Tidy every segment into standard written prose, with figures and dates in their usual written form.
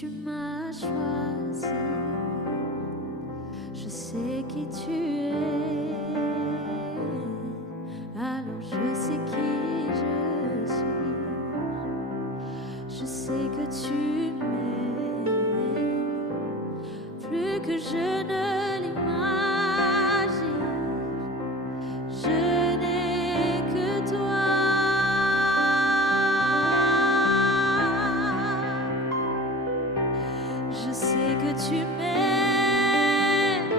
tu m'as choisi. Je sais qui tu es, alors je sais qui je suis. Je sais que tu m'aimes plus que je ne l'imagine. Je n'ai que toi. Je sais que tu m'aimes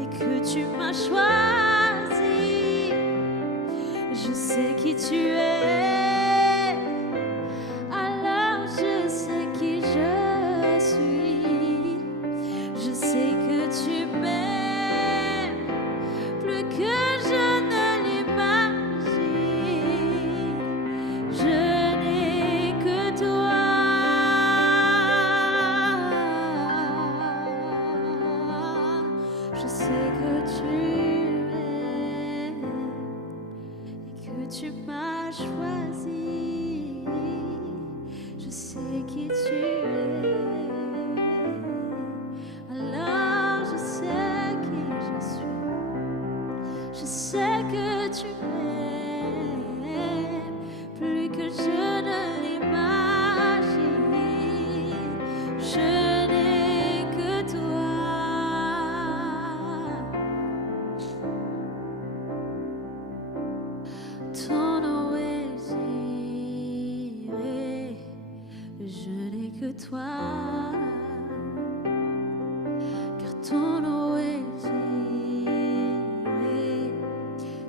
et que tu m'as choisi. Je sais qui tu es, alors je sais qui je suis. Je sais que tu m'aimes plus que je ne l'imagine. Je n'ai que toi. Je sais que tu m'aimes et que tu m'as choisi. Je sais qui tu es, alors je sais qui je suis. Je sais que tu m'aimes plus que je ne l'imagine. Je n'ai que toi. Ton nom est tiré, je n'ai que toi. Car ton nom est tiré,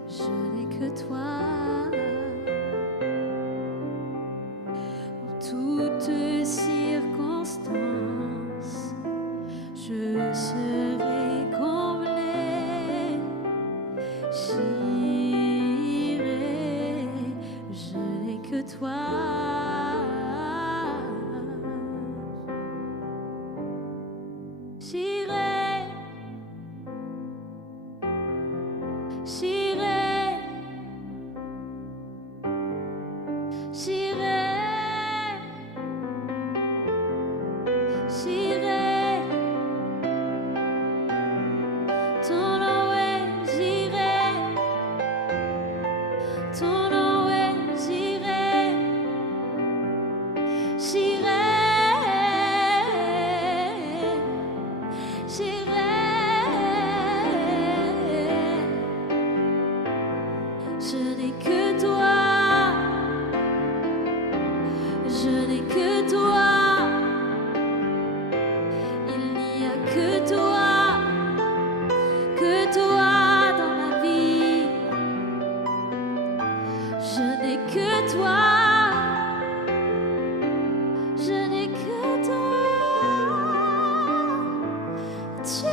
je n'ai que toi. En toutes circonstances, je serai comblé. J'irai, je n'ai que toi. J'irai, j'irai, j'irai, j'irai. Ton nom est j'irai, ton nom est j'irai, j'irai, j'irai. Je n'ai que toi, je n'ai que toi. Il n'y a que toi dans ma vie. Je n'ai que toi, je n'ai que toi. Tu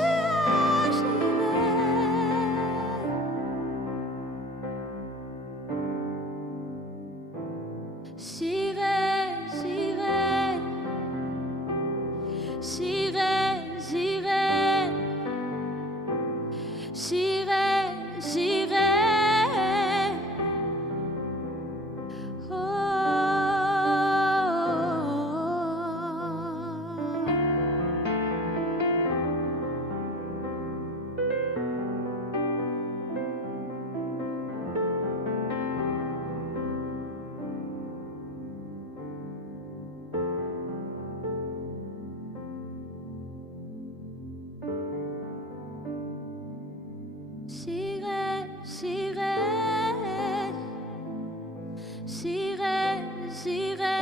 j'irai, j'irai, j'irai, j'irai, j'irai, j'irai. J'irai, j'irai, j'irai, j'irai,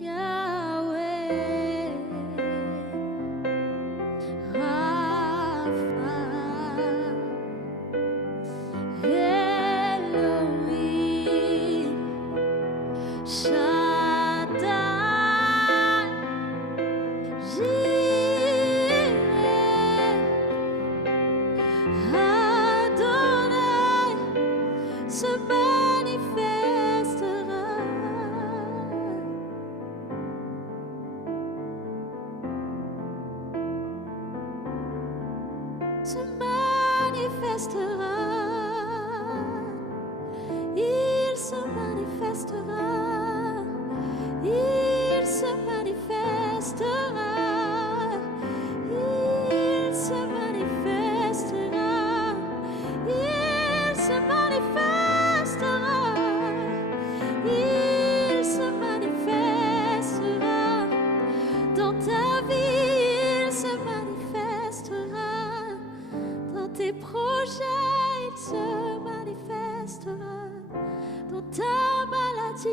Yahweh, Rapha, Elohim, Shaddai, Adonai se manifestera. Se manifestera. Il se manifestera. tes projets, il se manifestera. Dans ta maladie,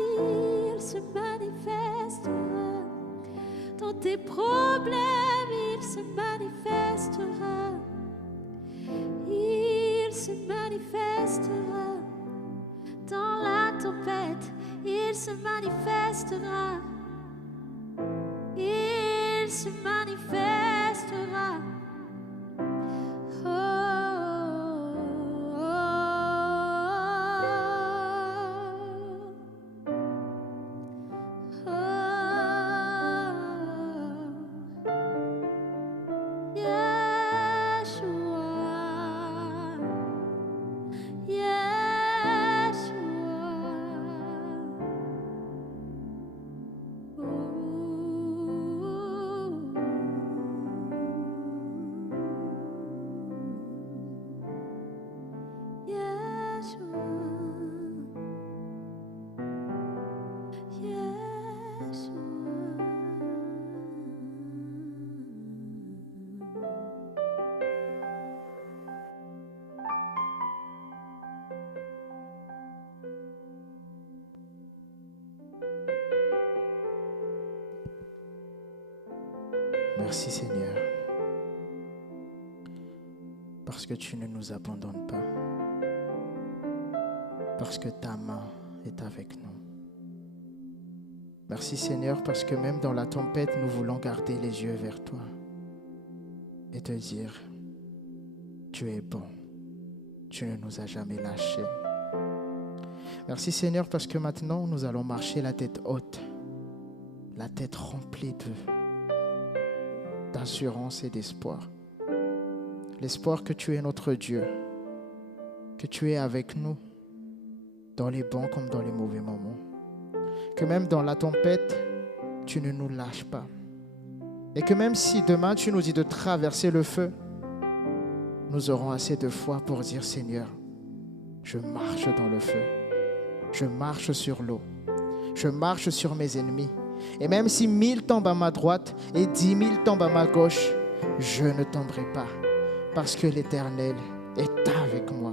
il se manifestera. Dans tes problèmes, il se manifestera. Il se manifestera. Dans la tempête, il se manifestera. Il se manifestera. Merci Seigneur, parce que tu ne nous abandonnes pas, parce que ta main est avec nous. Merci Seigneur, parce que même dans la tempête, nous voulons garder les yeux vers toi et te dire, tu es bon, tu ne nous as jamais lâchés. Merci Seigneur, parce que maintenant, nous allons marcher la tête haute, la tête remplie d'assurance et d'espoir. L'espoir que tu es notre Dieu, que tu es avec nous dans les bons comme dans les mauvais moments. Que même dans la tempête, tu ne nous lâches pas. Et que même si demain tu nous dis de traverser le feu, nous aurons assez de foi pour dire Seigneur, je marche dans le feu, je marche sur l'eau, je marche sur mes ennemis. Et même si 1000 tombent à ma droite et 10 000 tombent à ma gauche, je ne tomberai pas parce que l'Éternel est avec moi.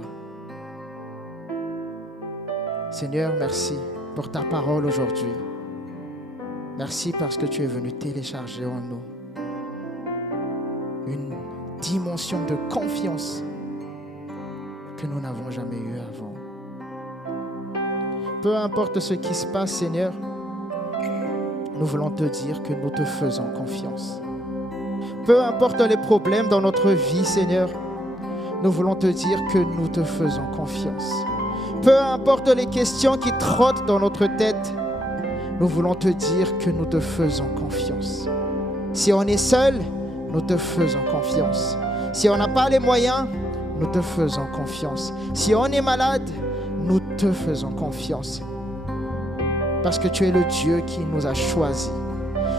Seigneur, merci pour ta parole aujourd'hui. Merci parce que tu es venu télécharger en nous une dimension de confiance que nous n'avons jamais eue avant. Peu importe ce qui se passe, Seigneur, nous voulons te dire que nous te faisons confiance. Peu importe les problèmes dans notre vie, Seigneur, nous voulons te dire que nous te faisons confiance. Peu importe les questions qui trottent dans notre tête, nous voulons te dire que nous te faisons confiance. Si on est seul, nous te faisons confiance. Si on n'a pas les moyens, nous te faisons confiance. Si on est malade, nous te faisons confiance. Parce que tu es le Dieu qui nous a choisis,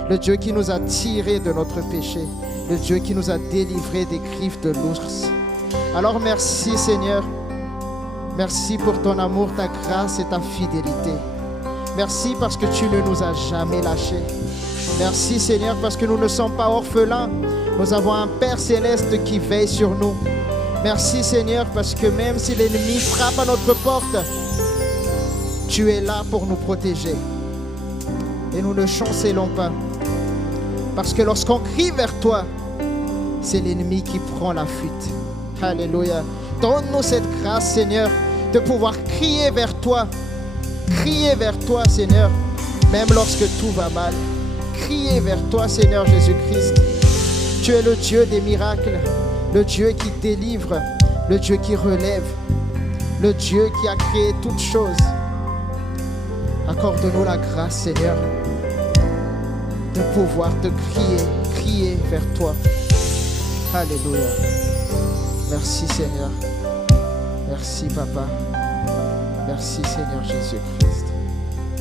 le Dieu qui nous a tirés de notre péché, le Dieu qui nous a délivrés des griffes de l'ours. Alors merci Seigneur, merci pour ton amour, ta grâce et ta fidélité. Merci parce que tu ne nous as jamais lâchés. Merci Seigneur parce que nous ne sommes pas orphelins, nous avons un Père céleste qui veille sur nous. Merci Seigneur parce que même si l'ennemi frappe à notre porte, tu es là pour nous protéger. Et nous ne chancelons pas. Parce que lorsqu'on crie vers toi, c'est l'ennemi qui prend la fuite. Alléluia. Donne-nous cette grâce, Seigneur, de pouvoir crier vers toi. Crier vers toi, Seigneur, même lorsque tout va mal. Crier vers toi, Seigneur Jésus-Christ. Tu es le Dieu des miracles, le Dieu qui délivre, le Dieu qui relève, le Dieu qui a créé toutes choses. Accorde-nous la grâce, Seigneur, de pouvoir te crier vers toi. Alléluia. Merci, Seigneur. Merci, Papa. Merci, Seigneur Jésus-Christ.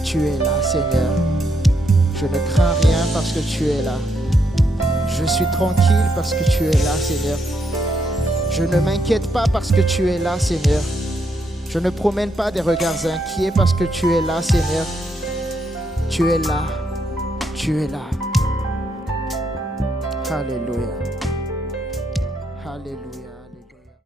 Tu es là, Seigneur. Je ne crains rien parce que tu es là. Je suis tranquille parce que tu es là, Seigneur. Je ne m'inquiète pas parce que tu es là, Seigneur. Je ne promène pas des regards inquiets parce que tu es là, Seigneur. Tu es là. Tu es là. Alléluia. Alléluia.